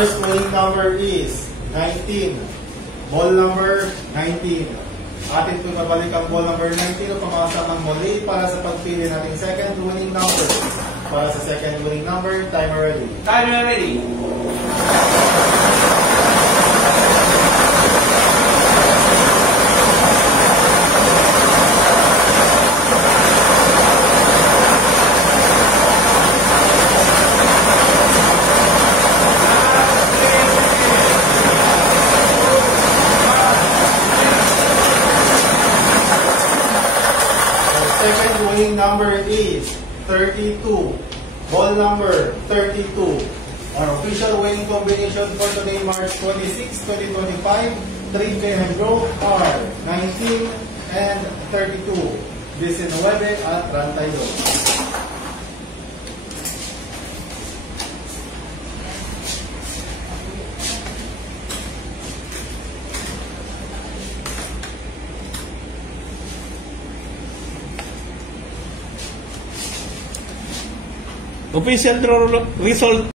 First winning number is 19. Ball number 19. Atin po nabalik ang ball number 19 o pamasa ng muli para sa pagpili natin second winning number. Para sa second winning number, timer ready. Timer ready. Second winning number is 32. Ball number 32. Our official winning combination for today, March 26, 2025. Trade pay and draw are 19 and 32. 19 at 32. Official draw result.